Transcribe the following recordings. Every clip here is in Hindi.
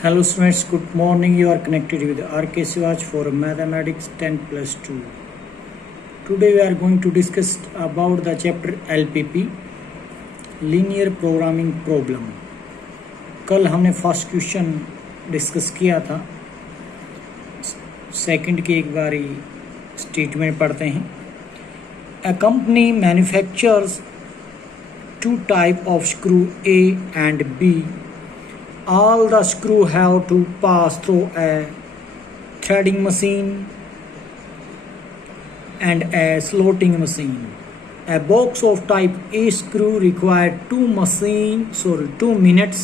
Hello students, good morning. You are connected with RK Sivaj for Mathematics 10 plus 2. Today we are going to discuss about the chapter LPP, Linear Programming Problem. कल हमने फर्स्ट क्वेश्चन डिस्कस किया था. सेकंड की एक बारी स्टेटमेंट पढ़ते हैं. A company manufactures two type of screw A and B. All the screw have to pass through a threading machine and a slotting machine. A box of type A screw require 2 minutes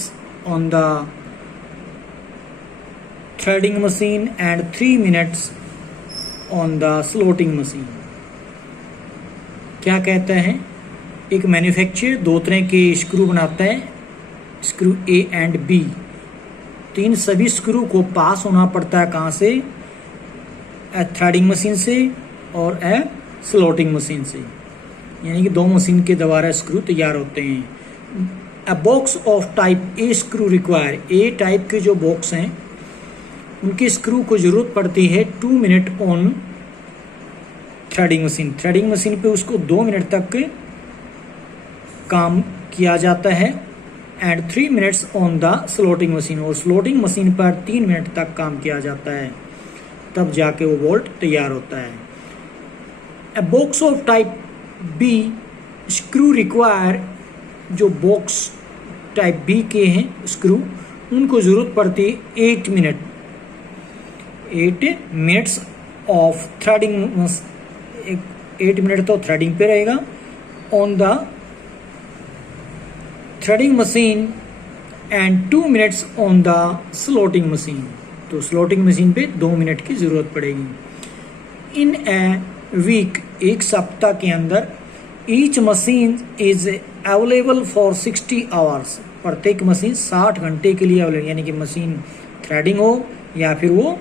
on the threading machine and 3 minutes on the slotting machine. क्या कहता है? एक मैन्युफैक्चरर दो तरह के स्क्रू बनाता है, स्क्रू ए एंड बी. तो इन सभी स्क्रू को पास होना पड़ता है कहाँ से? ए थ्रेडिंग मशीन से और ए स्लॉटिंग मशीन से, यानी कि दो मशीन के द्वारा स्क्रू तैयार होते हैं. ए box of type A screw require, A type के जो बॉक्स हैं उनके स्क्रू को ज़रूरत पड़ती है 2 minute on threading machine. Threading machine पे उसको 2 मिनट तक काम किया जाता है and 3 minutes on the slotting machine, और स्लॉटिंग मशीन पर 3 मिनट तक काम किया जाता है, तब जाके वो बोल्ट तैयार होता है. A box of type B screw require, जो बॉक्स टाइप बी के हैं स्क्रू, उनको ज़रूरत पड़ती है 8 मिनट्स ऑफ थ्रेडिंग. 8 मिनट तो थ्रेडिंग पे रहेगा on the threading machine and 2 minutes on the slotting machine. तो स्लॉटिंग मशीन पे 2 मिनट की ज़रूरत पड़ेगी. इन ए वीक, एक सप्ताह के अंदर, each machine is available for 60 hours. प्रत्येक मशीन 60 घंटे के लिए अवेलेबल, यानी कि मशीन थ्रेडिंग हो या फिर वो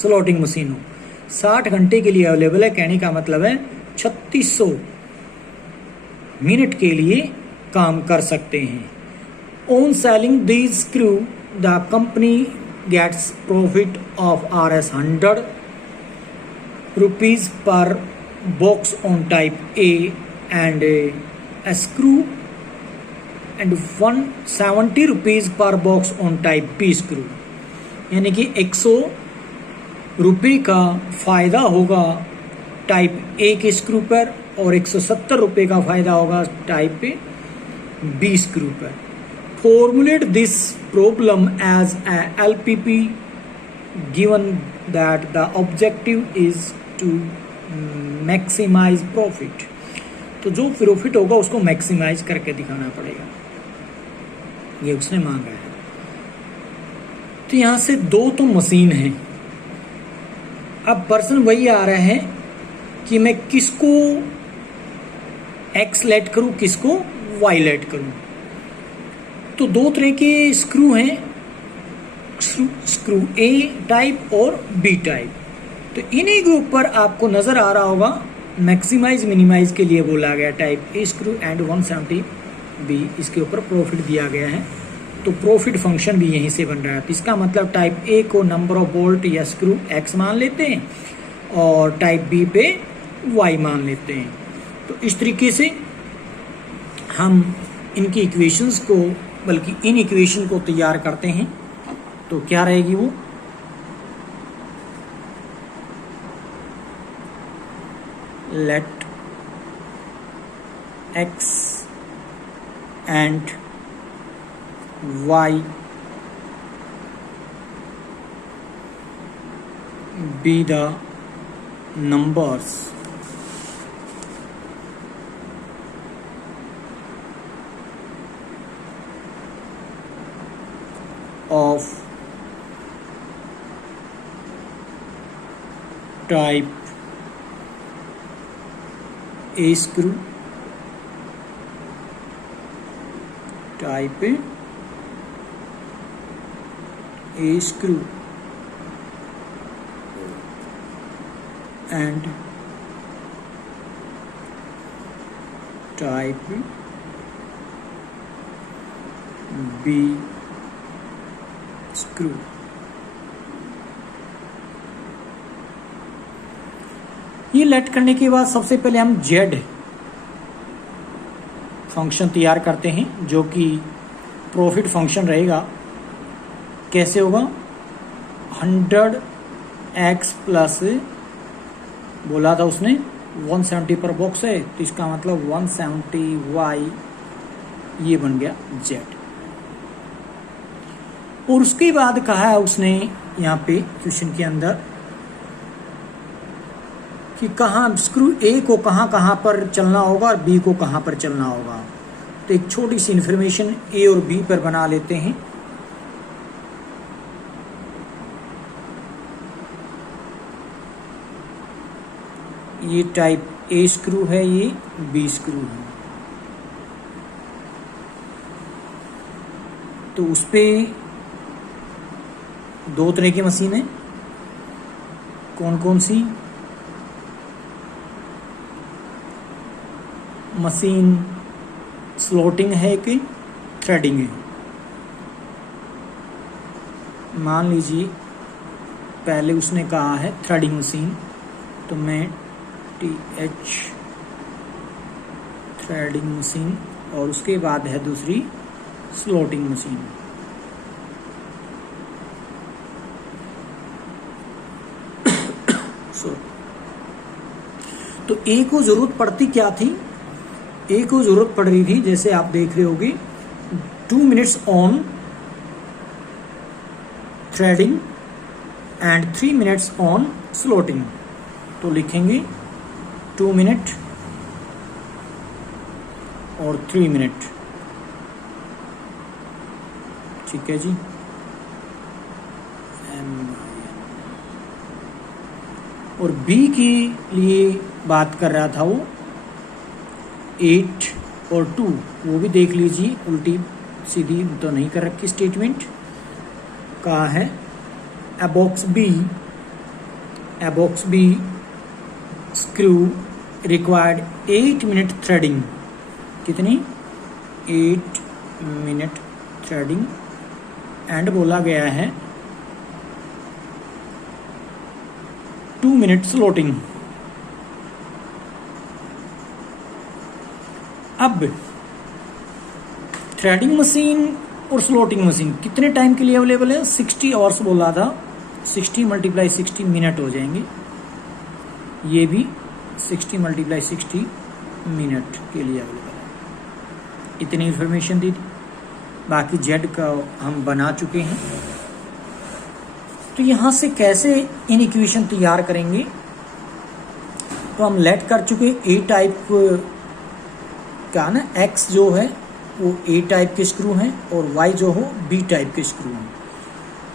स्लॉटिंग मशीन हो, 60 घंटे के लिए अवेलेबल है. कहने का मतलब है 3600 मिनट के लिए काम कर सकते हैं. On selling these screw the company gets profit of Rs 100 rupees per box on type A and A screw and 170 rupees per box on type B screw. यानी कि 100 रुपये का फ़ायदा होगा टाइप ए के स्क्रू पर और 170 रुपये का फ़ायदा होगा टाइप बी स्क्रू पर. Formulate this problem as a LPP given that the objective is to maximize profit. तो जो प्रॉफिट होगा उसको मैक्सिमाइज करके दिखाना पड़ेगा, ये उसने मांगा है. तो यहाँ से दो तो मशीन है. अब पर्सन वही आ रहा है कि मैं किसको एक्स लेट करूं, किसको वाई लेट करूं. तो दो तरह के स्क्रू हैं, स्क्रू ए टाइप और बी टाइप. तो इन्हीं ग्रुप पर आपको नज़र आ रहा होगा मैक्सिमाइज मिनिमाइज के लिए बोला गया type A screw and 170 B, इसके ऊपर प्रॉफिट दिया गया है. तो प्रॉफिट फंक्शन भी यहीं से बन रहा है. तो इसका मतलब टाइप ए को नंबर ऑफ बोल्ट या स्क्रू एक्स मान लेते हैं और टाइप बी पे वाई मान लेते हैं. तो इस तरीके से हम इनकी इक्वेशंस को, बल्कि इन इक्वेशन को तैयार करते हैं. तो क्या रहेगी वो? Let x and y be the numbers of type A screw, type A screw and type B screw. ये लेट करने के बाद सबसे पहले हम जेड फंक्शन तैयार करते हैं, जो कि प्रॉफिट फंक्शन रहेगा। कैसे होगा? 100x प्लस, बोला था उसने 170 पर बॉक्स है, तो इसका मतलब 170y, ये बन गया जेड। और उसके बाद कहा है उसने यहाँ पे क्वेश्चन के अंदर कि कहाँ स्क्रू ए को कहाँ पर चलना होगा और बी को कहाँ पर चलना होगा। तो एक छोटी सी इंफॉर्मेशन ए और बी पर बना लेते हैं। ये टाइप ए स्क्रू है, ये बी स्क्रू है। तो उस पे दो तरह की मशीन है। कौन कौन सी? मशीन स्लॉटिंग है, एक थ्रेडिंग है। मान लीजिए पहले उसने कहा है थ्रेडिंग मशीन, तो मैं TH थ्रेडिंग मशीन, और उसके बाद है दूसरी स्लॉटिंग मशीन। तो ए को जरूरत पड़ती क्या थी? ए को जरूरत पड़ रही थी, जैसे आप देख रहे होगे, 2 minutes on threading and 3 minutes on slotting. तो लिखेंगे 2 मिनट और 3 मिनट। ठीक है जी। और बी के लिए बात कर रहा था वो 8 और 2, वो भी देख लीजिए, उल्टी सीधी तो नहीं कर रखी स्टेटमेंट। कहा है a box B screw required 8 minute threading. कितनी? 8 मिनट थ्रेडिंग। एंड बोला गया है 2 मिनट स्लॉटिंग। अब थ्रेडिंग मशीन और स्लॉटिंग मशीन कितने टाइम के लिए अवेलेबल है? 60 आवर्स बोला था। 60 × 60 मिनट हो जाएंगे। ये भी 60 × 60 मिनट के लिए अवेलेबल है। इतनी इंफॉर्मेशन दी थी। बाकी जेड का हम बना चुके हैं। तो यहाँ से कैसे इन इक्वेशन तैयार करेंगे? तो हम लेट कर चुके ए टाइप का ना, एक्स जो है वो ए टाइप के स्क्रू हैं और वाई जो हो बी टाइप के स्क्रू हैं।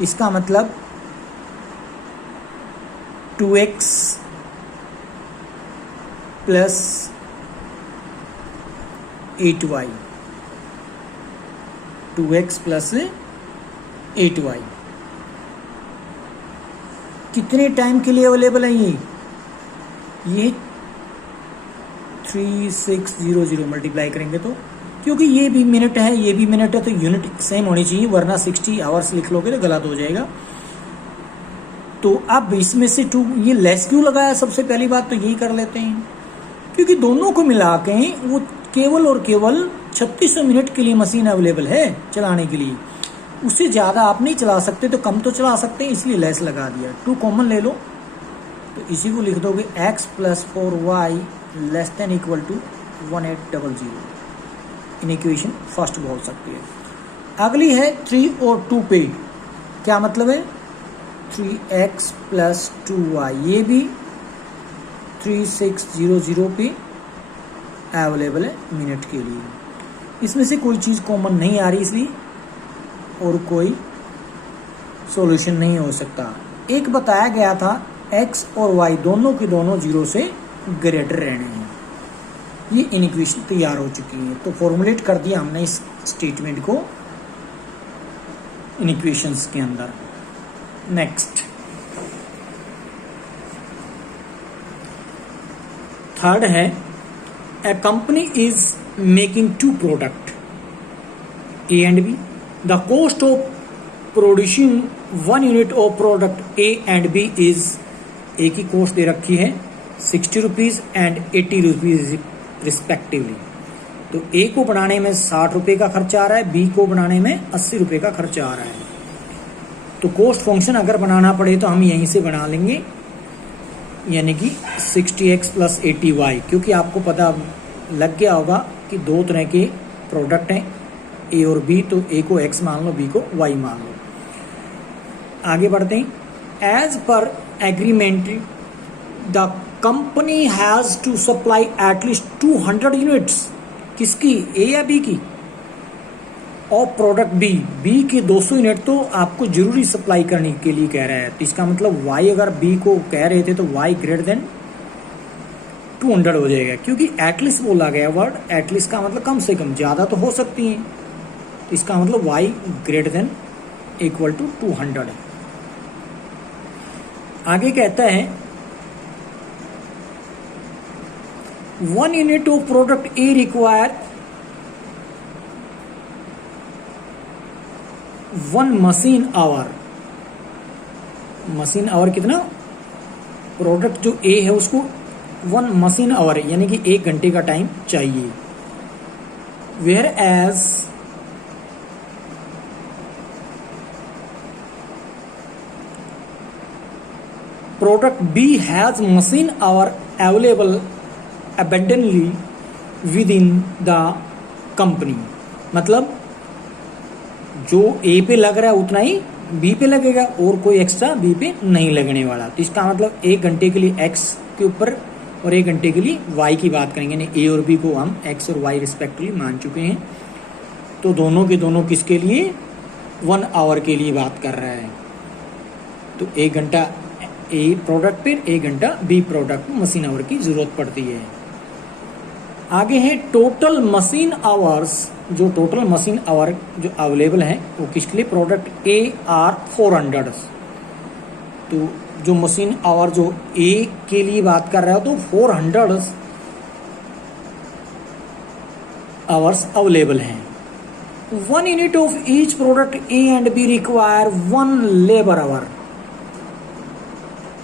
इसका मतलब 2x plus 8y, 2x plus 8y कितने टाइम के लिए अवेलेबल है? ये 3600 मल्टीप्लाई करेंगे तो, क्योंकि ये भी मिनट है ये भी मिनट है, तो यूनिट सेम होनी चाहिए, वरना 60 आवर्स लिख लोगे तो गलत हो जाएगा। तो अब इसमें से 2, ये लेस क्यों लगाया? सबसे पहली बात तो यही कर लेते हैं, क्योंकि दोनों को मिला के वो केवल और केवल 3600 मिनट के लिए मशीन अवेलेबल है चलाने के लिए। उससे ज़्यादा आप नहीं चला सकते, तो कम तो चला सकते हैं, इसलिए लेस लगा दिया। 2 कॉमन ले लो, तो इसी को लिख दोगे x plus 4y less than equal to 1800। इन इक्वेशन फर्स्ट बोल सकती है। अगली है 3 और 2 पे, क्या मतलब है? 3x प्लस 2y, ये भी 3600 पे अवेलेबल है मिनट के लिए। इसमें से कोई चीज़ कॉमन नहीं आ रही, इसलिए और कोई सॉल्यूशन नहीं हो सकता। एक बताया गया था x और y दोनों के दोनों 0 से ग्रेटर रहने हैं। ये इन इक्वेशन तैयार हो चुकी है। तो फॉर्मुलेट कर दिया हमने इस स्टेटमेंट को इन इक्वेशंस के अंदर। नेक्स्ट, थर्ड है a company is making 2 product A and B. The cost of producing 1 unit of product A and B is, A की कॉस्ट दे रखी है 60 रुपीज़ एंड 80 रुपीज़ रिस्पेक्टिवली। तो ए को बनाने में 60 रुपये का खर्चा आ रहा है, बी को बनाने में 80 रुपये का खर्चा आ रहा है। तो कॉस्ट फंक्शन अगर बनाना पड़े तो हम यहीं से बना लेंगे, यानी कि 60x प्लस 80y, क्योंकि आपको पता लग गया होगा कि दो तरह के प्रोडक्ट हैं ए और बी, तो ए को x मान लो, बी को y मान लो। आगे बढ़ते हैं। As per agreement the company has to supply at least 200 units, किसकी, ए या बी की, ऑफ प्रोडक्ट बी, बी के 200 यूनिट तो आपको जरूरी सप्लाई करने के लिए कह रहा है। तो इसका मतलब y अगर बी को कह रहे थे तो y ग्रेटर देन 200 हो जाएगा, क्योंकि एटलीस्ट बोला गया वर्ड, एटलीस्ट का मतलब कम से कम, ज़्यादा तो हो सकती है, तो इसका मतलब y greater than equal to 200 है। आगे कहता है 1 unit of product A require 1 machine hour, machine hour कितना, प्रोडक्ट जो ए है उसको 1 मशीन आवर है, यानी कि 1 घंटे का टाइम चाहिए। Whereas product B has machine hour available abundantly within the company, मतलब जो ए पे लग रहा है उतना ही बी पे लगेगा और कोई एक्स्ट्रा बी पे नहीं लगने वाला। तो इसका मतलब 1 घंटे के लिए एक्स के ऊपर और 1 घंटे के लिए वाई की बात करेंगे, यानी ए और बी को हम एक्स और वाई रिस्पेक्टिवली मान चुके हैं। तो दोनों के दोनों किसके लिए, 1 आवर के लिए बात कर रहा है। तो 1 घंटा ए प्रोडक्ट पे, 1 घंटा बी प्रोडक्ट मशीन आवर की जरूरत पड़ती है। आगे है टोटल मशीन आवर्स, जो टोटल मशीन आवर जो अवेलेबल है वो किसके लिए, प्रोडक्ट ए आर 400। तो जो मशीन आवर जो ए के लिए बात कर रहा है तो 400 आवर्स अवेलेबल हैं। 1 unit of each product A and be require 1 labour our,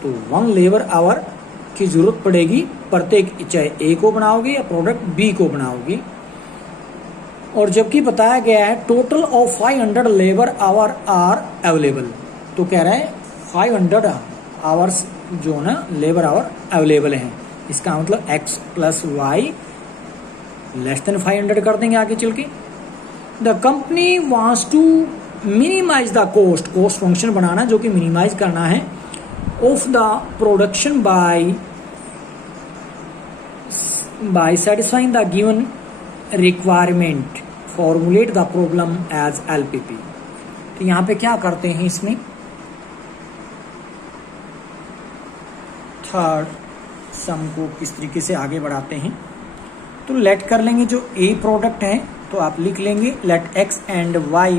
तो 1 लेबर आवर की जरूरत पड़ेगी प्रत्येक, चाहे ए को बनाओगे या प्रोडक्ट बी को बनाओगे। और जबकि बताया गया है total of 500 labour hour are available, तो कह रहा है 500 आवर्स जो ना लेबर आवर अवेलेबल हैं। इसका मतलब x plus Y less than 500 कर देंगे आगे चल के। The company wants to minimise the cost, cost function बनाना जो कि मिनिमाइज करना है, of the production by satisfying the given requirement, formulate the problem as LPP। तो यहाँ पे क्या करते हैं, इसमें थर्ड सम को किस तरीके से आगे बढ़ाते हैं। तो लेट कर लेंगे जो ए प्रोडक्ट है, तो आप लिख लेंगे let x and y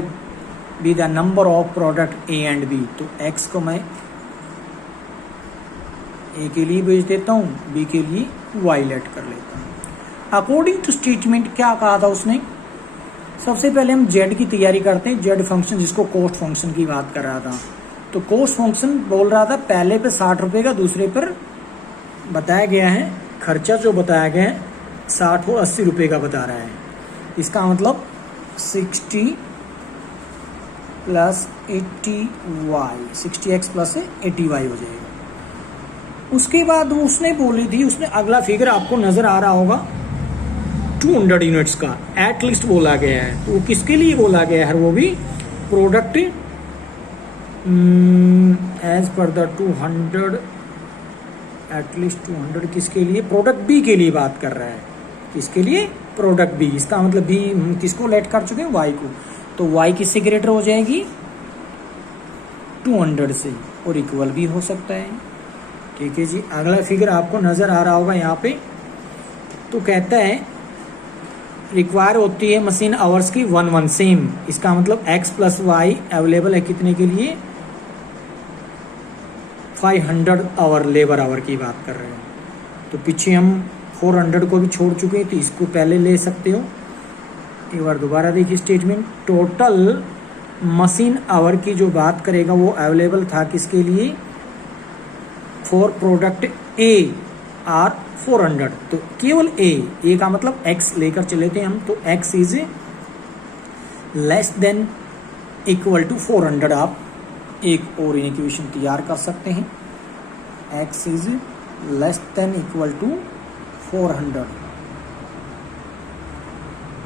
be the number of product A and B. तो x को मैं ए के लिए भेज देता हूँ, बी के लिए y लेट कर लेता हूँ। अकॉर्डिंग टू स्टेटमेंट क्या कहा था उसने, सबसे पहले हम z की तैयारी करते हैं, z फंक्शन जिसको कॉस्ट फंक्शन की बात कर रहा था। तो कॉस्ट फंक्शन बोल रहा था पहले पे 60 रुपये का, दूसरे पर बताया गया है खर्चा जो बताया गया है 60 और 80 रुपये का बता रहा है। इसका मतलब 60 plus 80y, 60x plus 80y हो जाएगा। उसके बाद उसने बोली थी, उसने अगला फिगर आपको नजर आ रहा होगा 200 यूनिट्स का एटलीस्ट बोला गया है। तो किसके लिए बोला गया है, वो भी product as per the 200, at least 200 किसके लिए, प्रोडक्ट बी के लिए बात कर रहा है। किसके लिए, प्रोडक्ट बी। इसका मतलब बी किसको लेट कर चुके हैं, वाई को। तो वाई किससे ग्रेटर हो जाएगी, 200 से, और इक्वल भी हो सकता है। ठीक है जी, अगला फिगर आपको नजर आ रहा होगा यहाँ पे। तो कहता है रिक्वायर होती है मशीन आवर्स की 1 सेम। इसका मतलब x प्लस वाई अवेलेबल है कितने के लिए, 500 आवर लेबर आवर की बात कर रहे हैं। तो पीछे हम 400 को भी छोड़ चुके हैं, तो इसको पहले ले सकते हो। एक बार दोबारा देखिए स्टेटमेंट, टोटल मशीन आवर की जो बात करेगा वो अवेलेबल था किसके लिए, फॉर प्रोडक्ट ए आर 400। तो केवल ए का मतलब x लेकर चले थे हम, तो x is less than equal to 400। आप एक और इक्वेशन तैयार कर सकते हैं, x is less than equal to 400।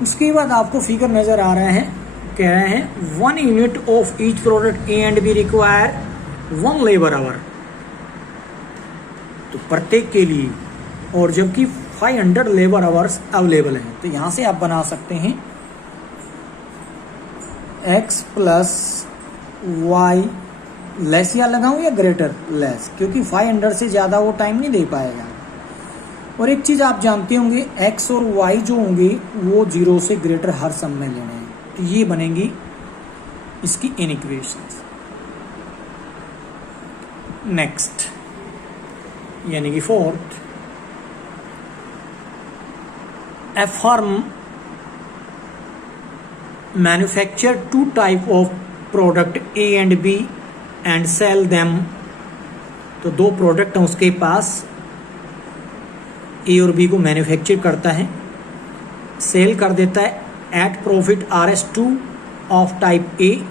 उसके बाद आपको फिगर नजर आ रहा है, कह रहे हैं 1 unit of each product A and be require 1 labour our, तो प्रत्येक के लिए, और जबकि 500 लेबर आवर्स अवेलेबल हैं। तो यहां से आप बना सकते हैं x प्लस वाई लेस या लगाऊं या ग्रेटर लेस, क्योंकि 500 से ज़्यादा वो टाइम नहीं दे पाएगा। और एक चीज़ आप जानते होंगे, x और y जो होंगे वो 0 से ग्रेटर हर सम में लेने हैं, तो ये बनेगी इसकी इनइक्वेशंस। नेक्स्ट यानी कि fourth, a firm manufacture 2 type of product A and B and sell them। तो 2 प्रोडक्ट हैं उसके पास, ए और बी को मैन्युफैक्चर करता है, सेल कर देता है at profit RS2 of type A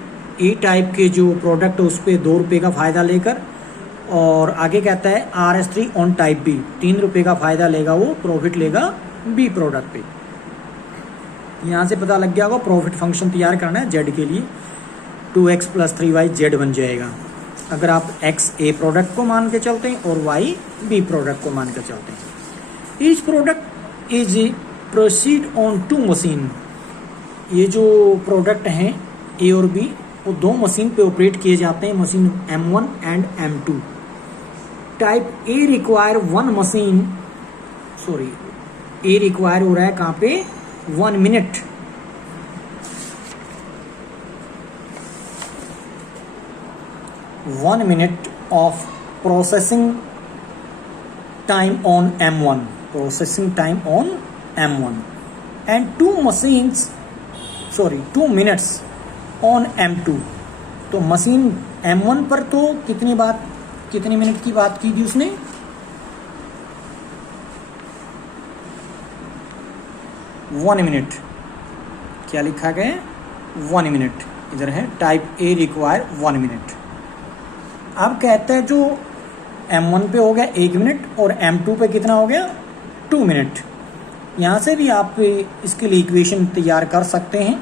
type के जो प्रोडक्ट है उस पर 2 रुपये का फ़ायदा लेकर, और आगे कहता है RS3 ऑन टाइप बी, 3 रुपये का फ़ायदा लेगा वो, प्रॉफिट लेगा बी प्रोडक्ट पे। यहाँ से पता लग गया होगा प्रॉफिट फंक्शन तैयार करना है जेड के लिए, 2x प्लस 3y जेड बन जाएगा अगर आप x ए प्रोडक्ट को मान के चलते हैं और y बी प्रोडक्ट को मान के चलते हैं। Each product is proceed on 2 machine, ये जो प्रोडक्ट हैं ए और बी वो 2 मशीन पे ऑपरेट किए जाते हैं, machine M1 and M2। Type A require 1 machine, sorry A require हो रहा है कहाँ पे, 1 minute. One minute of processing time on M1, processing time on M1 and 2 minutes on M2। तो मशीन M1 पर तो कितनी मिनट की बात की थी उसने, 1 मिनट। क्या लिखा गया है, 1 मिनट। इधर है टाइप ए रिक्वायर 1 मिनट। अब कहते हैं जो M1 पे हो गया 1 मिनट और M2 पे कितना हो गया, 2 मिनट। यहाँ से भी आप इसके लिए इक्वेशन तैयार कर सकते हैं।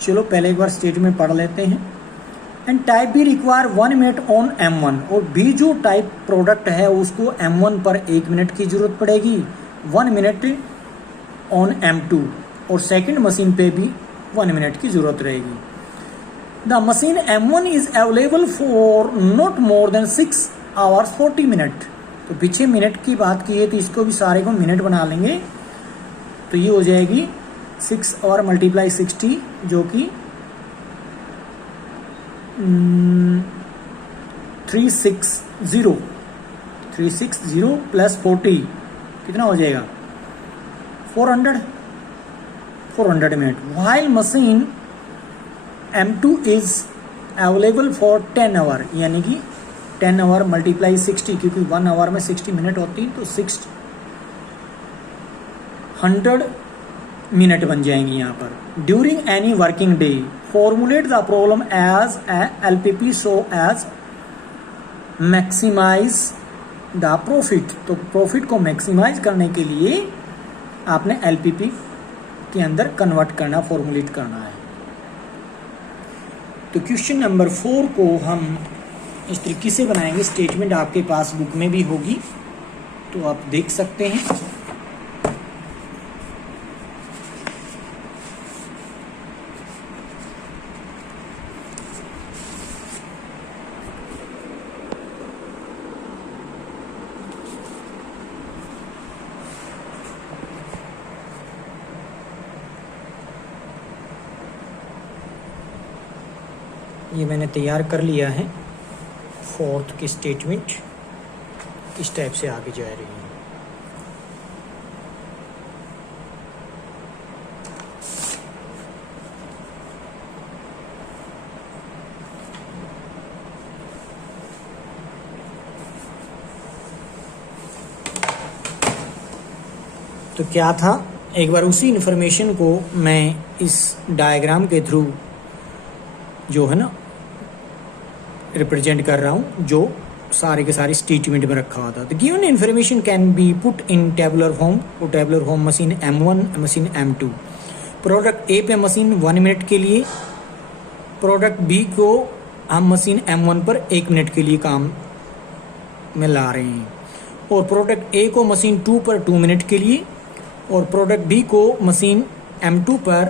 चलो पहले एक बार स्टेटमेंट पढ़ लेते हैं। And type be require 1 minute on M1, और बी जो टाइप प्रोडक्ट है उसको M1 पर 1 मिनट की जरूरत पड़ेगी, 1 मिनट ऑन M2, और सेकंड मशीन पे भी 1 मिनट की जरूरत रहेगी। The machine M1 is available for not more than 6 hours 40 minute. तो पीछे मिनट की बात की है तो इसको भी सारे को मिनट बना लेंगे, तो ये हो जाएगी 6 और मल्टीप्लाई 60 जो कि 360 प्लस 40 कितना हो जाएगा, 400 minute. While machine M2 is available for 10 hour, यानी कि 10 आवर मल्टीप्लाई 60, क्योंकि 1 आवर में 60 मिनट होती है, तो 600 मिनट बन जाएंगी यहाँ पर। During any working day formulate the problem as LPP so as maximize the profit. तो प्रॉफिट को मैक्सिमाइज करने के लिए आपने LPP के अंदर कन्वर्ट करना, फॉर्मुलेट करना है। तो क्वेश्चन नंबर 4 को हम इस तरीके से बनाएंगे, स्टेटमेंट आपके पास बुक में भी होगी तो आप देख सकते हैं। ये मैंने तैयार कर लिया है। 4th की स्टेटमेंट इस टाइप से आगे जा रही है। तो क्या था, एक बार उसी इन्फॉर्मेशन को मैं इस डायग्राम के थ्रू जो है ना रिप्रेजेंट कर रहा हूँ, जो सारे के सारे स्टेटमेंट में रखा हुआ था। तो given information can be put in tabular form. तो tabular form machine M1, machine M2, product A पे मशीन 1 मिनट के लिए, प्रोडक्ट बी को हम मशीन M1 पर 1 मिनट के लिए काम में ला रहे हैं, और प्रोडक्ट ए को मशीन 2 पर 2 मिनट के लिए, और प्रोडक्ट बी को मशीन M2 पर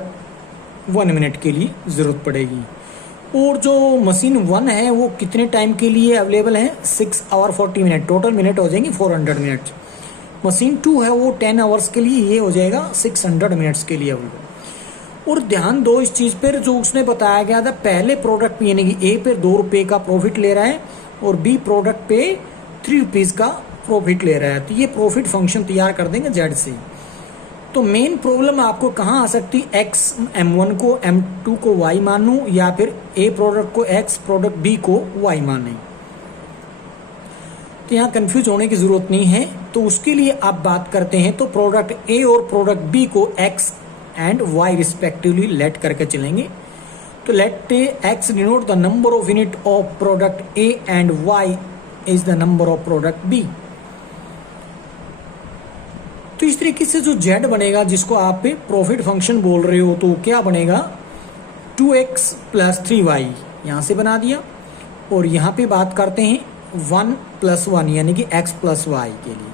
1 मिनट के लिए ज़रूरत पड़ेगी। और जो मशीन 1 है वो कितने टाइम के लिए अवेलेबल है, 6 आवर 40 मिनट, टोटल मिनट हो जाएंगे 400 मिनट। मशीन 2 है वो 10 आवर्स के लिए, ये हो जाएगा 600 मिनट्स के लिए अवेलेबल। और ध्यान दो इस चीज़ पर, जो उसने बताया गया था पहले प्रोडक्ट यानी कि ए पे 2 रुपये का प्रॉफिट ले रहा है और बी प्रोडक्ट पे 3 रुपीज़ का प्रॉफिट ले रहा है, तो ये प्रॉफिट फंक्शन तैयार कर देंगे जेड से। तो मेन प्रॉब्लम आपको कहाँ आ सकती है, एक्स M1 को M2 को Y मानूं या फिर ए प्रोडक्ट को X प्रोडक्ट B को Y माने। तो यहाँ कंफ्यूज होने की जरूरत नहीं है। तो उसके लिए आप बात करते हैं तो प्रोडक्ट ए और प्रोडक्ट B को X and Y respectively let करके चलेंगे। तो let X denote the number of unit of product A and Y is the number of product B। तो इस तरीके से जो Z बनेगा, जिसको आप पे प्रॉफिट फंक्शन बोल रहे हो, तो क्या बनेगा 2x + 3y यहाँ से बना दिया। और यहाँ पे बात करते हैं 1 + 1 यानी कि x + y के लिए,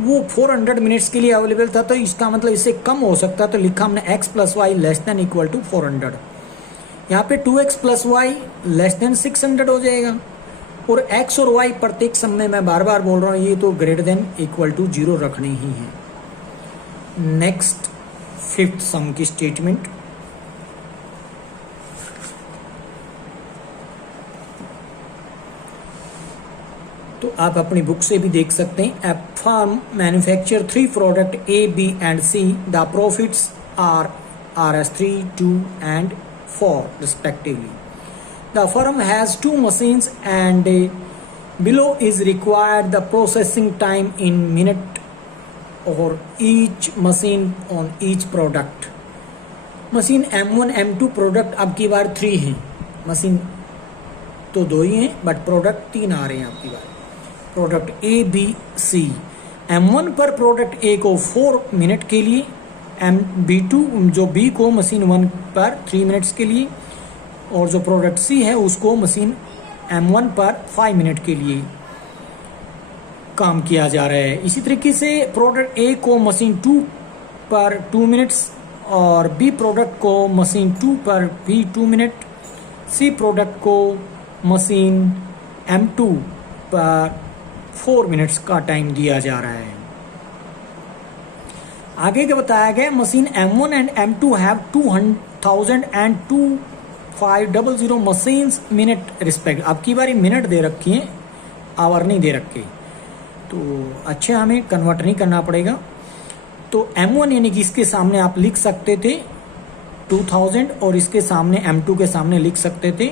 वो 400 मिनट्स के लिए अवेलेबल था, तो इसका मतलब इससे कम हो सकता, तो लिखा हमने x + y <= 400। यहाँ पे 2x + y <= 600 हो जाएगा। और x और y प्रत्येक सम में मैं बार बार बोल रहा हूँ, ये तो <= 0 रखने ही है। नेक्स्ट 5th सम की स्टेटमेंट, तो आप अपनी बुक से भी देख सकते हैं। A firm manufacture 3 product A, B and C। The profits are Rs3, 2 and 4 respectively. The firm has 2 machines and below is required the processing time in minute or each machine on each product. Machine M1, M2 product अब की बार 3 हैं, मशीन तो 2 ही हैं बट प्रोडक्ट 3 आ रहे हैं अब की बार। Product A, B, C। M1 पर प्रोडक्ट A को 4 मिनट के लिए, B2 जो B को मशीन 1 पर 3 मिनट्स के लिए, और जो प्रोडक्ट C है उसको मशीन M1 पर 5 मिनट के लिए काम किया जा रहा है। इसी तरीके से प्रोडक्ट A को मशीन 2 पर 2 मिनट्स, और B प्रोडक्ट को मशीन 2 पर भी 2 मिनट, C प्रोडक्ट को मशीन M2 पर 4 मिनट्स का टाइम दिया जा रहा है। आगे क्या बताया गया, machine M1 and M2 have 2000 and 2500 machines minute respect. अब की बारी मिनट दे रखी है, आवर नहीं दे रखे, तो अच्छा हमें कन्वर्ट नहीं करना पड़ेगा। तो M1 यानी कि इसके सामने आप लिख सकते थे 2000 और इसके सामने M2 के सामने लिख सकते थे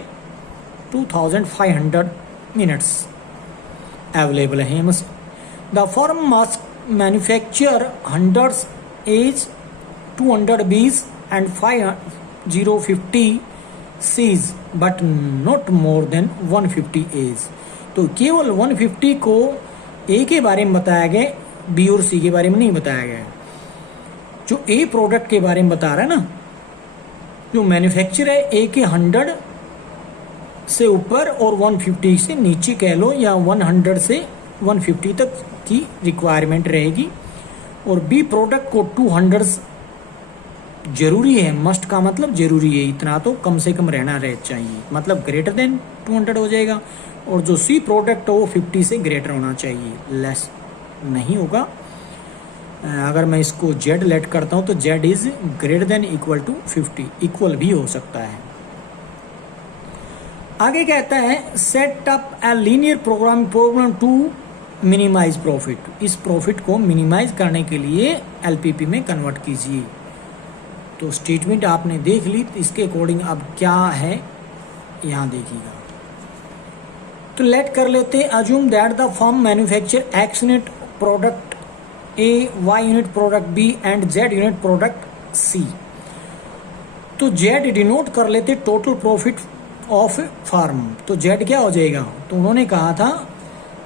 2500 मिनट्स अवेलेबल हैं। The firm must manufacture 100 A's, 200 B's and 50 C's but not more than 150 A's। तो केवल 150 को A के बारे में बताया गया, B और C के बारे में नहीं बताया गया। जो A प्रोडक्ट के बारे में बता रहा है ना, जो मैन्युफैक्चर है A के 100 से ऊपर और 150 से नीचे कह लो, या 100 से 150 तक की रिक्वायरमेंट रहेगी। और B प्रोडक्ट को 200 जरूरी है, मस्ट का मतलब जरूरी है, इतना तो कम से कम रहना रह चाहिए, मतलब ग्रेटर देन 200 हो जाएगा। और जो C प्रोडक्ट हो वो 50 से ग्रेटर होना चाहिए, लेस नहीं होगा। अगर मैं इसको Z लेट करता हूँ तो Z is greater than = 50, equal भी हो सकता है। आगे कहता है set up a linear program to minimize profit. इस प्रॉफिट को मिनिमाइज करने के लिए LPP में कन्वर्ट कीजिए। तो स्टेटमेंट आपने देख ली, इसके अकॉर्डिंग अब क्या है यहाँ देखिएगा। तो लेट कर लेते हैं, assume that the firm manufacture X unit product A Y unit product B and Z unit product C. तो जेड डिनोट कर लेते टोटल प्रॉफिट ऑफ फार्म। तो जेड क्या हो जाएगा, तो उन्होंने कहा था,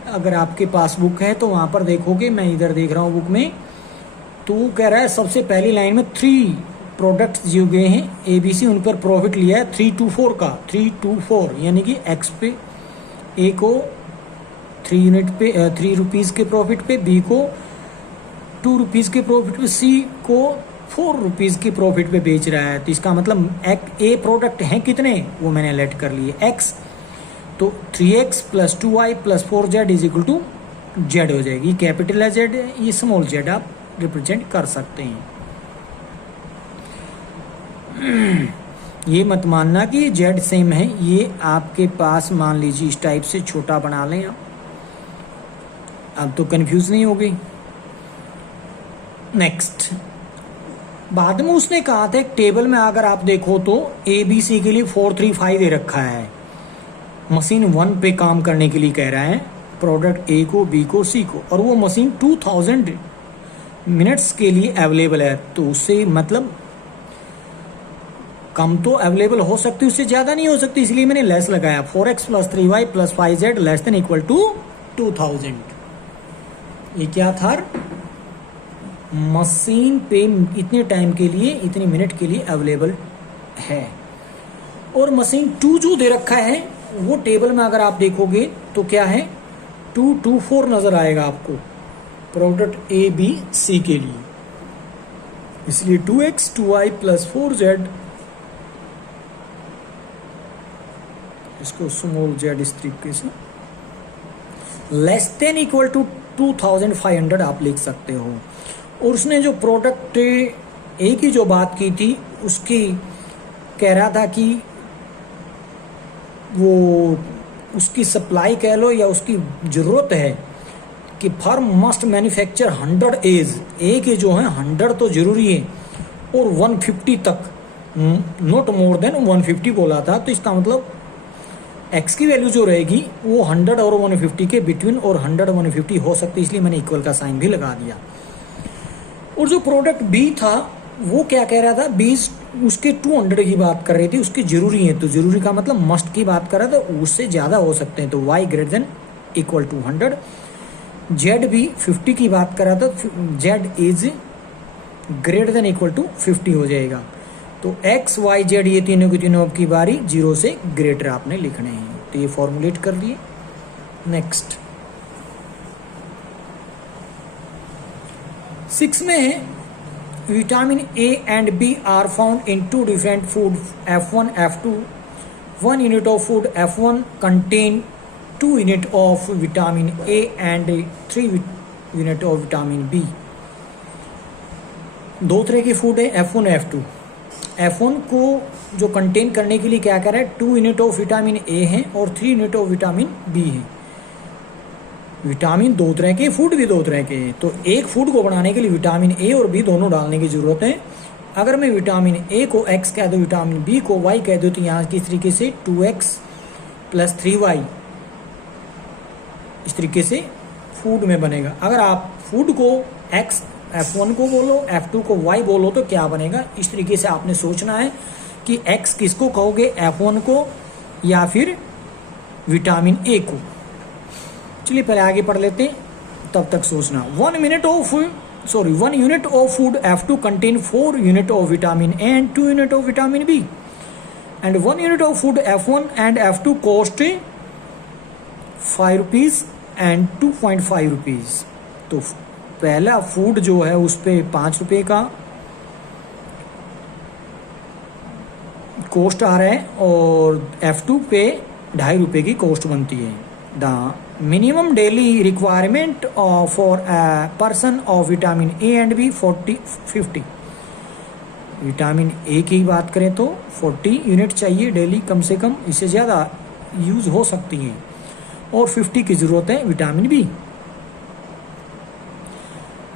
अगर आपके पास बुक है तो वहां पर देखोगे, मैं इधर देख रहा हूँ बुक में, तो वो कह रहा है सबसे पहली लाइन में 3 प्रोडक्ट्स जो गए हैं ABC, उन पर प्रॉफिट लिया है 324 का, 324 यानी कि एक्स पे ए को 3 यूनिट पे 3 रुपीज़ के प्रॉफिट पे, बी को 2 रुपीज़ के प्रॉफिट पे, सी को 4 रुपीज़ की प्रॉफिट पे बेच रहा है। तो इसका मतलब ए प्रोडक्ट हैं कितने, वो मैंने लेट कर लिए एक्स, तो 3x + 2y + 4z is equal to Z हो जाएगी। कैपिटल है जेड, ये स्मॉल जेड आप रिप्रेजेंट कर सकते हैं। ये मत मानना कि जेड सेम है, ये आपके पास मान लीजिए इस टाइप से छोटा बना लें आप, अब तो कंफ्यूज नहीं हो गई। नेक्स्ट, बाद में उसने कहा था एक टेबल में अगर आप देखो तो ABC के लिए 435 दे रखा है, मशीन 1 पे काम करने के लिए कह रहा है, प्रोडक्ट A को, B को, C को, और वो मशीन 2000 मिनट्स के लिए अवेलेबल है। तो उससे मतलब कम तो अवेलेबल हो सकती, उससे ज़्यादा नहीं हो सकती, इसलिए मैंने लेस लगाया 4x + 3y + 5z <= 2000। ये क्या था, मशीन पे इतने टाइम के लिए, इतने मिनट के लिए अवेलेबल है। और मशीन 2 जो दे रखा है वो टेबल में अगर आप देखोगे तो क्या है, 224 नजर आएगा आपको प्रोडक्ट ABC के लिए, इसलिए 2x 2y + 4z, इसको स्मॉल जेड इस तरीके से, <= 2500 आप लिख सकते हो। और उसने जो प्रोडक्ट ए की जो बात की थी, उसकी कह रहा था कि वो उसकी सप्लाई कह लो या उसकी ज़रूरत है कि फर्म मस्ट मैन्युफैक्चर 100 एज, ए के जो हैं 100 तो ज़रूरी है, और 150 तक, नॉट मोर देन 150 बोला था। तो इसका मतलब एक्स की वैल्यू जो रहेगी वो 100 और 150 के बिटवीन, और 100 150 हो सकती है, इसलिए मैंने इक्वल का साइन भी लगा दिया। और जो प्रोडक्ट बी था वो क्या कह रहा था, बी उसके 200 की बात कर रही थी, उसकी जरूरी है, तो जरूरी का मतलब मस्ट की बात कर रहा था, उससे ज़्यादा हो सकते हैं, तो y > 100। जेड भी 50 की बात कर रहा था, जेड इज > 50 हो जाएगा। तो x y z ये तीनों की तीनों की बारी 0 से ग्रेटर आपने लिखने हैं, तो ये फॉर्मुलेट कर लिए। नेक्स्ट 6 में है, vitamin A and B are found in 2 different food F1 F2। 1 unit of food F1 contain 2 unit of vitamin A and 3 unit of vitamin B। दो तरह की फूड है F1 F2। F1 को जो कंटेन करने के लिए क्या कर रहा है, 2 यूनिट ऑफ विटामिन A है और 3 यूनिट ऑफ विटामिन B है। विटामिन दो तरह के, फूड भी दो तरह के हैं, तो एक फूड को बनाने के लिए विटामिन A और B दोनों डालने की जरूरत है। अगर मैं विटामिन A को x कह दूँ, विटामिन B को y कह दूँ, तो यहाँ किस तरीके से 2x + 3y इस तरीके से फूड में बनेगा। अगर आप फूड को x F1 को बोलो, F2 को y बोलो, तो क्या बनेगा, इस तरीके से आपने सोचना है कि x किसको कहोगे, F1 को या फिर विटामिन A को। चलिए पहले आगे पढ़ लेते हैं, तब तक सोचना। 1 unit of food F2 contain 4 unit of vitamin A and 2 unit of vitamin B, and 1 unit of food F1 and F2 cost 5 rupees and 2.5 rupees. तो पहला फूड जो है उस पे 5 रुपये का कॉस्ट आ रहा है, और F2 पे 2.5 रुपये की कॉस्ट बनती है। The minimum daily requirement for a person of vitamin A and B 50। Vitamin A की बात करें तो 40 यूनिट चाहिए डेली कम से कम, इससे ज़्यादा यूज़ हो सकती है, और 50 की ज़रूरत है vitamin B।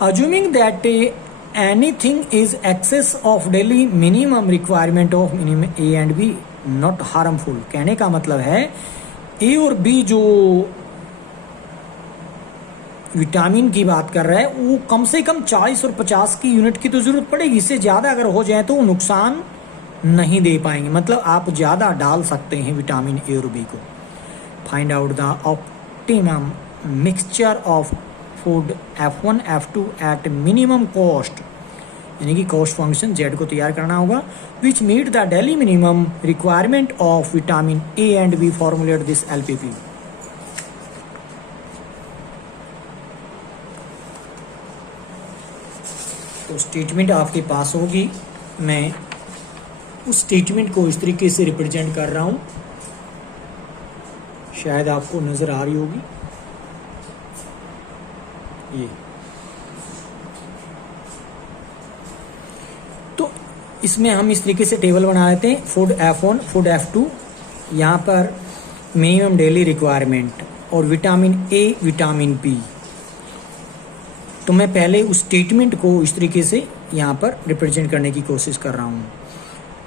Assuming that anything is excess of daily minimum requirement of minimum A and B not harmful। कहने का मतलब है A और B जो विटामिन की बात कर रहा है वो कम से कम 40 और 50 की यूनिट की तो ज़रूरत पड़ेगी। इससे ज़्यादा अगर हो जाए तो वो नुकसान नहीं दे पाएंगे, मतलब आप ज़्यादा डाल सकते हैं विटामिन ए और बी को। Find out the optimum mixture of food F1 F2 at minimum cost, यानी कि कॉस्ट फंक्शन जेड को तैयार करना होगा, which meet the daily minimum requirement of vitamin A and B, formulate this LPP। तो स्टेटमेंट आपके पास होगी, मैं उस स्टेटमेंट को इस तरीके से रिप्रेजेंट कर रहा हूं, शायद आपको नजर आ रही होगी ये। तो इसमें हम इस तरीके से टेबल बना लेते हैं, फूड F1 फूड F2, यहाँ पर मिनिमम डेली रिक्वायरमेंट और विटामिन ए विटामिन बी। तो मैं पहले उस स्टेटमेंट को इस तरीके से यहाँ पर रिप्रेजेंट करने की कोशिश कर रहा हूँ।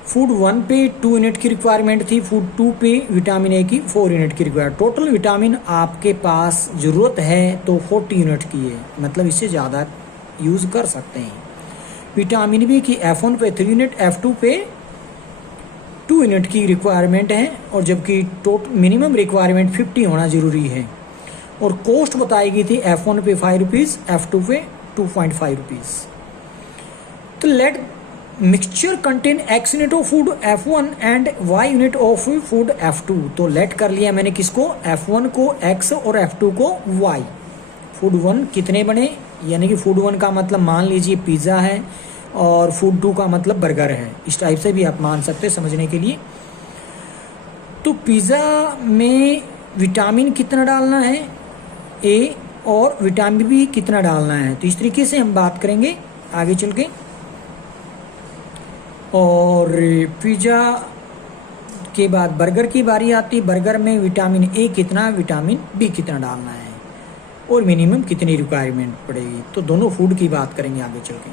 फूड 1 पे 2 यूनिट की रिक्वायरमेंट थी, फूड 2 पे विटामिन ए की 4 यूनिट की रिक्वायरमेंट। टोटल विटामिन आपके पास ज़रूरत है तो 40 यूनिट की है, मतलब इससे ज़्यादा यूज़ कर सकते हैं। विटामिन बी की F1 पे 3 यूनिट, F2 पे 2 यूनिट की रिक्वायरमेंट है, और जबकि टोटल मिनिमम रिक्वायरमेंट 50 होना ज़रूरी है। और कॉस्ट बताई गई थी F1 पे 5 रुपीज़, F2 पे 2.5 रुपीज़। तो let mixture contain X unit of food F1 and Y unit of food F2। तो लेट कर लिया मैंने किसको, F1 को X और F2 को Y। फूड 1 कितने बने, यानी कि फूड 1 का मतलब मान लीजिए पिज़्ज़ा है और फूड 2 का मतलब बर्गर है, इस टाइप से भी आप मान सकते हैं समझने के लिए। तो पिज़्ज़ा में विटामिन कितना डालना है ए और विटामिन बी कितना डालना है, तो इस तरीके से हम बात करेंगे आगे चल के। और पिज़्ज़ा के बाद बर्गर की बारी आती है, बर्गर में विटामिन ए कितना, विटामिन बी कितना डालना है और मिनिमम कितनी रिक्वायरमेंट पड़ेगी। तो दोनों फूड की बात करेंगे आगे चल के।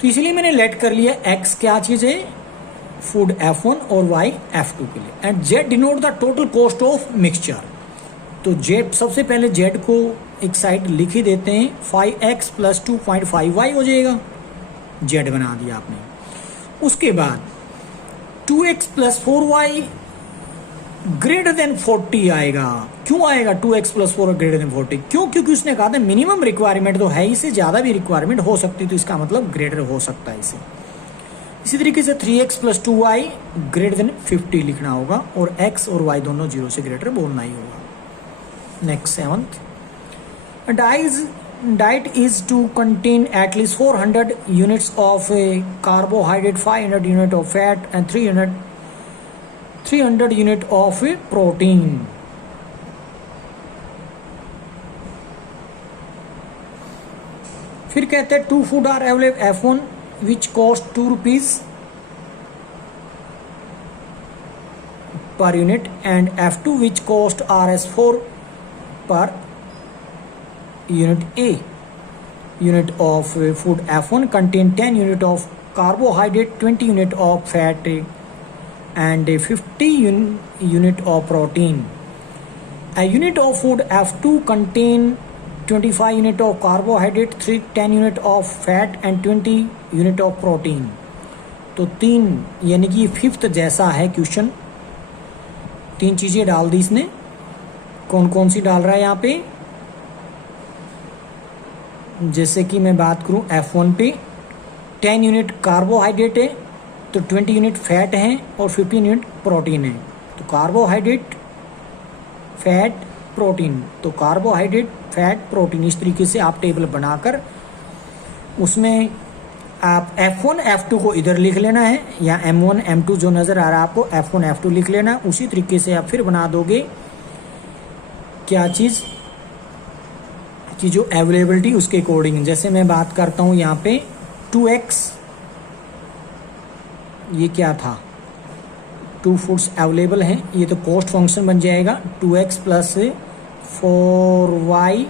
तो इसलिए मैंने लेट कर लिया एक्स क्या चीज़ है, फूड F1 और Y F2 के लिए, and Z denote the total cost of mixture. तो जेड, सबसे पहले जेड को एक साइड लिख ही देते हैं, 5x + 2.5y हो जाएगा, जेड बना दिया आपने। उसके बाद 2x + 4y ग्रेटर देन 40 आएगा। क्यों आएगा 2x + 4 ग्रेटर देन 40? क्यों? क्योंकि उसने कहा था मिनिमम रिक्वायरमेंट तो है, इससे ज़्यादा भी रिक्वायरमेंट हो सकती है, तो इसका मतलब ग्रेटर हो सकता है इसे। इसी तरीके से 3x + 2y ग्रेटर देन 50 लिखना होगा, और x और y दोनों 0 से ग्रेटर बोलना ही होगा। Next 7th, diet is to contain at least 400 units of carbohydrate, 500 unit of fat and 300 unit of protein. फिर कहते हैं 2 food are available, F1 which cost 2 rupees per unit and F2 which cost Rs 4 per unit. A unit of food F1 contain 10 unit of carbohydrate, 20 unit of fat and 50 unit of protein. A unit of food F2 contain 25 unit of carbohydrate, 10 unit of fat and 20 unit of protein. तो 3 यानी कि 5th जैसा है क्वेश्चन, 3 चीज़ें डाल दी इसने। कौन कौन सी डाल रहा है यहाँ पे, जैसे कि मैं बात करूँ F1 पे 10 यूनिट कार्बोहाइड्रेट है, तो 20 यूनिट फैट है और 15 यूनिट प्रोटीन है। तो कार्बोहाइड्रेट, फैट, प्रोटीन, तो कार्बोहाइड्रेट, फैट, प्रोटीन, इस तरीके से आप टेबल बनाकर उसमें आप F1 F2 को इधर लिख लेना है, या M1 M2 जो नज़र आ रहा है आपको F1 F2 लिख लेना। उसी तरीके से आप फिर बना दोगे क्या चीज़ कि जो अवेलेबिलिटी उसके अकॉर्डिंग, जैसे मैं बात करता हूँ यहाँ पे 2x, ये क्या था, 2 फूड्स अवेलेबल हैं, ये तो कॉस्ट फंक्शन बन जाएगा 2x + 4y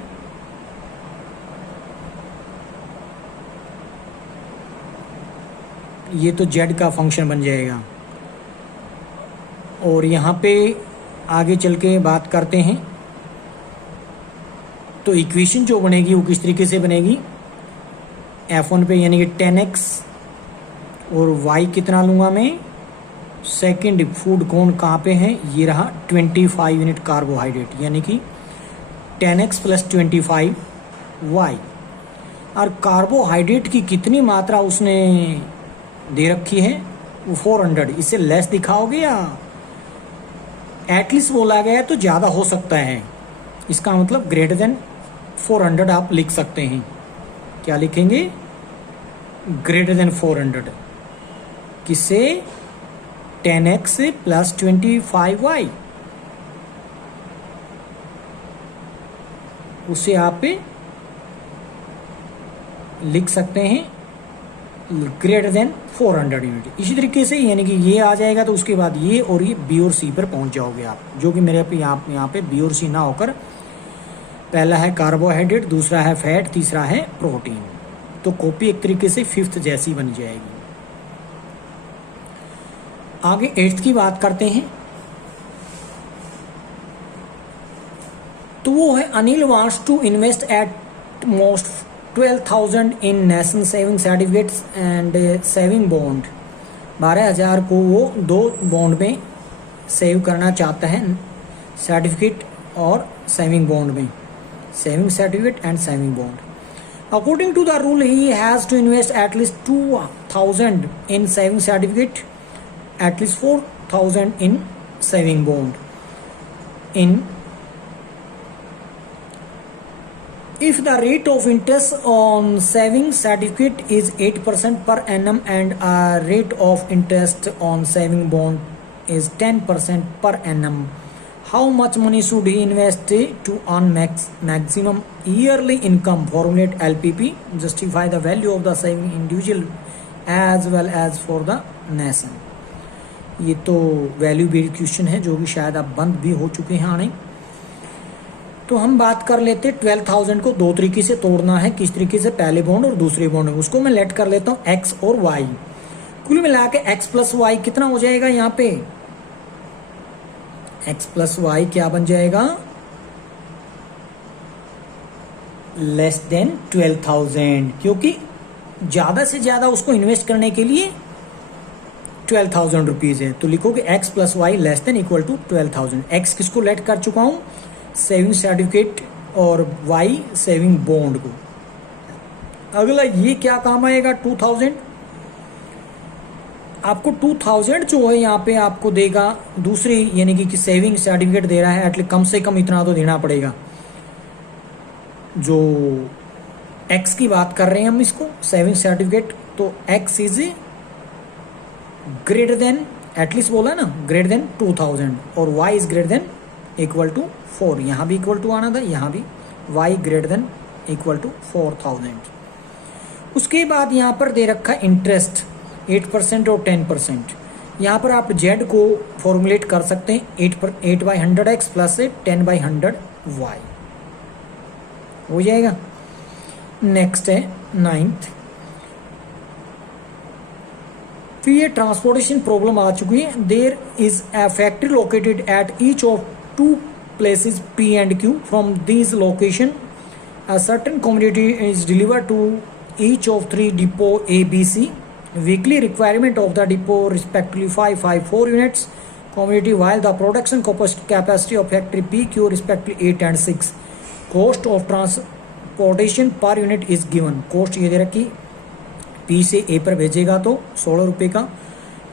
ये तो z का फंक्शन बन जाएगा। और यहाँ पे आगे चल के बात करते हैं तो इक्वेशन जो बनेगी वो किस तरीके से बनेगी, F1 पे यानी कि 10x और y कितना लूँगा मैं, सेकंड फूड कौन कहाँ पे है, ये रहा 25 यूनिट कार्बोहाइड्रेट, यानी कि 10x प्लस 25y। और कार्बोहाइड्रेट की कितनी मात्रा उसने दे रखी है, वो 400। इससे लेस दिखाओगे या एटलीस्ट बोला गया है तो ज़्यादा हो सकता है, इसका मतलब ग्रेटर देन 400 आप लिख सकते हैं। क्या लिखेंगे, ग्रेटर देन 400, किससे, 10x प्लस 25y, उसे आप लिख सकते हैं ग्रेटर देन 400 यूनिट। इसी तरीके से यानी कि ये आ जाएगा तो उसके बाद ये और ये बी और सी पर पहुंच जाओगे आप, जो कि मेरे पे यहाँ पे बी और सी ना होकर पहला है कार्बोहाइड्रेट, दूसरा है फैट, तीसरा है प्रोटीन। तो कॉपी एक तरीके से 5th जैसी बन जाएगी। आगे 8th की बात करते हैं। तो वो है Anil wants to invest at most 12,000 in national saving certificates and saving bond. 12,000 को वो 2 बॉन्ड में सेव करना चाहता है, सर्टिफिकेट और सेविंग बॉन्ड में, saving certificate and saving bond. According to the rule he has to invest at least 2,000 in saving certificate, at least 4,000 in saving bond. In if the rate of interest on saving certificate is 8% per annum and a rate of interest on saving bond is 10% per annum, how much money should he invest to earn maximum yearly income? Formulate LPP, justify the value of the saving individual as well as for the nation। ये तो वैल्यू बेस्ड क्वेश्चन है जो कि शायद अब बंद भी हो चुके हैं आने। तो हम बात कर लेते 12,000 को 2 तरीके से तोड़ना है, किस तरीके से, पहले बॉन्ड और दूसरे बॉन्ड में। उसको मैं लेट कर लेता हूँ x और y, कुल मिला के x प्लस वाई कितना हो जाएगा, यहाँ पे x प्लस वाई क्या बन जाएगा, लेस देन 12,000, क्योंकि ज्यादा से ज्यादा उसको इन्वेस्ट करने के लिए 12,000 रुपीज है। तो लिखोगे x plus Y less than equal to 12,000। x किसको लेट कर चुका हूं, सेविंग सर्टिफिकेट और y सेविंग बॉन्ड को। अगला ये क्या काम आएगा, 2,000। आपको 2,000 जो है यहाँ पे आपको देगा दूसरी, यानी कि सेविंग सर्टिफिकेट दे रहा है, एटलीस्ट कम से कम इतना तो देना पड़ेगा। जो x की बात कर रहे हैं हम इसको, सेविंग सर्टिफिकेट, तो x is greater than, at least बोला ना, ग्रेटर देन 2,000 और y is greater than equal to 4। यहाँ भी इक्वल टू आना था, यहाँ भी y greater than equal to 4,000। उसके बाद यहाँ पर दे रखा इंटरेस्ट 8% और 10%। यहाँ पर आप z को फॉर्मुलेट कर सकते हैं 8/100x प्लस 10/100y हो जाएगा। नेक्स्ट है 9th। फिर ये ट्रांसपोर्टेशन प्रॉब्लम आ चुकी है। There is a factory located at each of 2 places P and Q. From these location, a certain commodity is delivered to each of 3 depot A, B, C. Weekly requirement of the depot respectively 554 units commodity, while the production capacity of factory P, Q respectively 8 and 6. Cost of transportation per unit is given. Cost ये दे रखी, P से A पर भेजेगा तो 16 रुपये का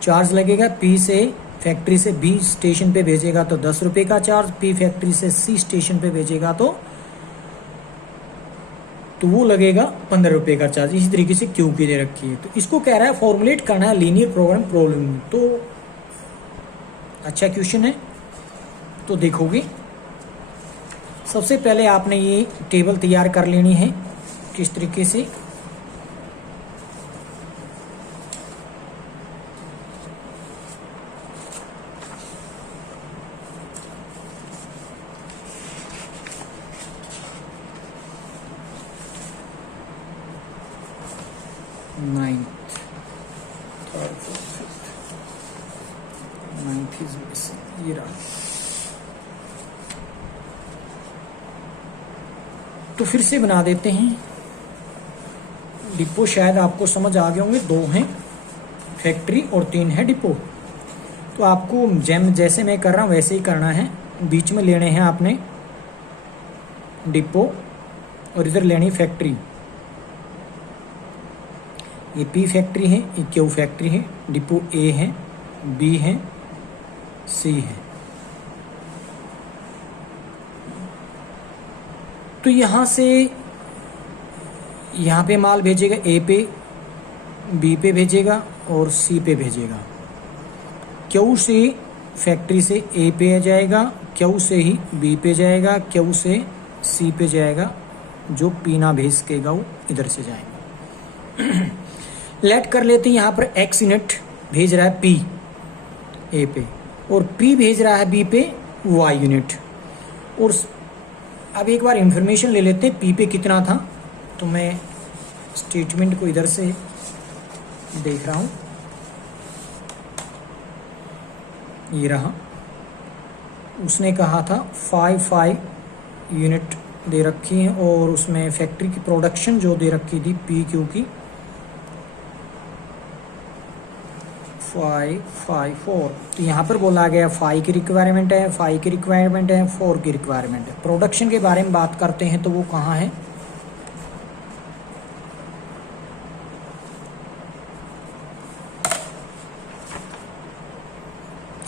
चार्ज लगेगा, P से फैक्ट्री से बी स्टेशन पे भेजेगा तो 10 रुपये का चार्ज, पी फैक्ट्री से सी स्टेशन पे भेजेगा तो वो लगेगा 15 रुपये का चार्ज। इसी तरीके से क्यू की दे रखी है। तो इसको कह रहा है फॉर्मुलेट करना है लीनियर प्रॉब्लम में। तो अच्छा क्वेश्चन है, तो देखोगे सबसे पहले आपने ये टेबल तैयार कर लेनी है किस तरीके से। नाइन्थ इज ये रहा। तो फिर से बना देते हैं। डिपो शायद आपको समझ आ गए होंगे, 2 हैं फैक्ट्री और 3 है डिपो। तो आपको जैसे मैं कर रहा हूँ वैसे ही करना है। बीच में लेने हैं आपने डिपो और इधर लेनी फैक्ट्री। ये पी फैक्ट्री है, ये क्यू फैक्ट्री है, डिपो ए है, बी है, सी है। तो यहाँ से यहाँ पे माल भेजेगा, ए पे, बी पे भेजेगा और सी पे भेजेगा। क्यू से फैक्ट्री से ए पे जाएगा, क्यू से ही बी पे जाएगा, क्यू से सी पे जाएगा, जो पी ना भेज केगा वो इधर से जाएगा। लेट कर लेते हैं यहाँ पर एक्स यूनिट भेज रहा है पी ए पे और पी भेज रहा है बी पे वाई यूनिट। और अब एक बार इंफॉर्मेशन ले लेते हैं पी पे कितना था। तो मैं स्टेटमेंट को इधर से देख रहा हूँ, ये रहा। उसने कहा था 5 यूनिट दे रखी है और उसमें फैक्ट्री की प्रोडक्शन जो दे रखी थी पी क्यू की 4। तो यहाँ पर बोला गया 5 की रिक्वायरमेंट है, 5 की रिक्वायरमेंट है, 4 की रिक्वायरमेंट है। प्रोडक्शन के बारे में बात करते हैं तो वो कहाँ है,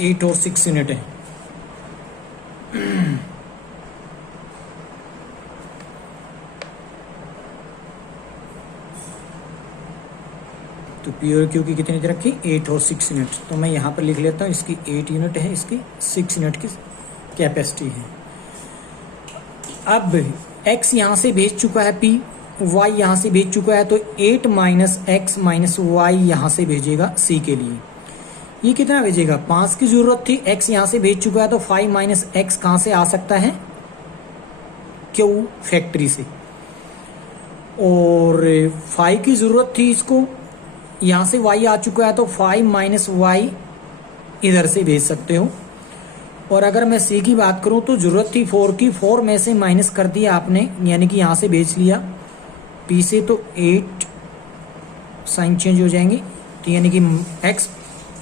एट और 6 यूनिट है। तो पी और क्यू की कितनी दे रखी, 8 और 6 यूनिट। तो मैं यहाँ पर लिख लेता हूँ, इसकी 8 यूनिट है, इसकी 6 यूनिट की कैपेसिटी है। अब x यहाँ से भेज चुका है p, y यहाँ से भेज चुका है, तो 8 माइनस एक्स माइनस वाई यहाँ से भेजेगा c के लिए। ये कितना भेजेगा, 5 की जरूरत थी, x यहाँ से भेज चुका है, तो 5 माइनस एक्स कहाँ से आ सकता है, q फैक्ट्री से। और 5 की जरूरत थी इसको, यहाँ से y आ चुका है, तो 5 माइनस वाई इधर से भेज सकते हो। और अगर मैं c की बात करूँ तो जरूरत थी 4 की, 4 में से माइनस कर दिया आपने, यानी कि यहाँ से भेज लिया p से, तो 8 साइन चेंज हो जाएंगे, तो यानी कि x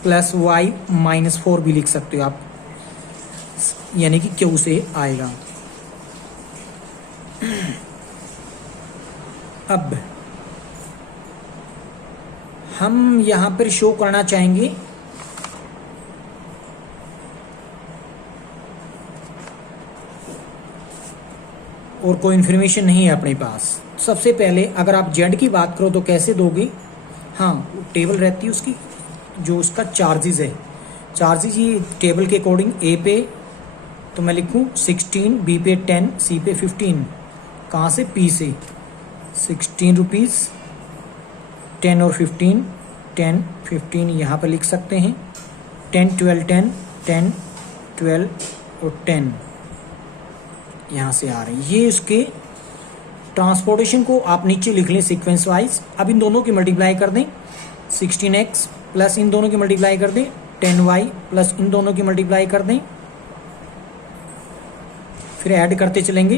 प्लस वाई माइनस 4 भी लिख सकते हो आप, यानी कि q से आएगा। अब हम यहाँ पर शो करना चाहेंगे और कोई इन्फॉर्मेशन नहीं है अपने पास। सबसे पहले अगर आप जेड की बात करो तो कैसे दोगे, हाँ टेबल रहती है उसकी, जो उसका चार्जेस है, चार्जेस ये टेबल के अकॉर्डिंग ए पे तो मैं लिखूँ 16, बी पे 10, सी पे 15, कहाँ से, पी से 16 रुपीज़, 10 और 15, 10 15 यहाँ पर लिख सकते हैं, 10 12 10 10 12 और 10 यहाँ से आ रहे हैं। ये इसके ट्रांसपोर्टेशन को आप नीचे लिख लें सीक्वेंस वाइज। अब इन दोनों की मल्टीप्लाई कर दें, 16x प्लस इन दोनों की मल्टीप्लाई कर दें, 10y प्लस इन दोनों की मल्टीप्लाई कर दें, फिर ऐड करते चलेंगे,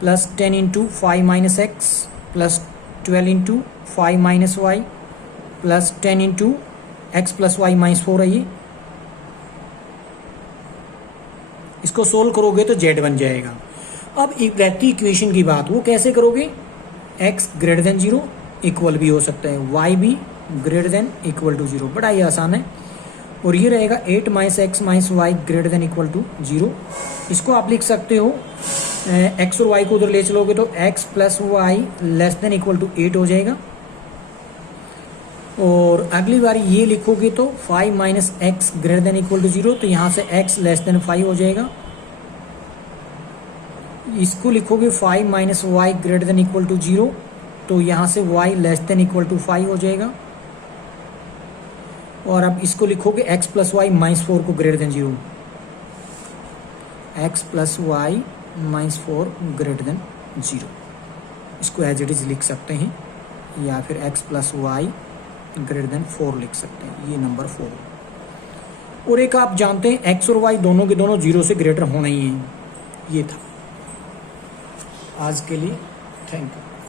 plus 10 into 5 minus x plus 12 into 5 minus y plus 10 into x plus y minus 4 है। ये इसको सोल्व करोगे तो जेड बन जाएगा। अब एक रहती इक्वेशन की बात, वो कैसे करोगे, x ग्रेटर देन 0 इक्वल भी हो सकता है, y भी ग्रेटर देन इक्वल टू 0, बड़ा ही आसान है। और ये रहेगा 8 minus x minus y greater than equal to 0। इसको आप लिख सकते हो, x और y को उधर ले चलोगे तो x plus Y less than equal to 8 हो जाएगा। और अगली बार ये लिखोगे तो 5 minus x greater than equal to 0, तो यहाँ से x लेस देन 5 हो जाएगा। इसको लिखोगे 5 minus y greater than equal to 0, तो यहाँ से y less than equal to 5 हो जाएगा। और अब इसको लिखोगे x प्लस वाई माइनस 4 को greater than 0, x plus y minus 4 greater than 0। इसको एज इट इज लिख सकते हैं, या फिर x plus y greater than 4 लिख सकते हैं, ये नंबर 4। और एक आप जानते हैं x और y दोनों के दोनों 0 से ग्रेटर होना ही है। ये था आज के लिए। Thank you.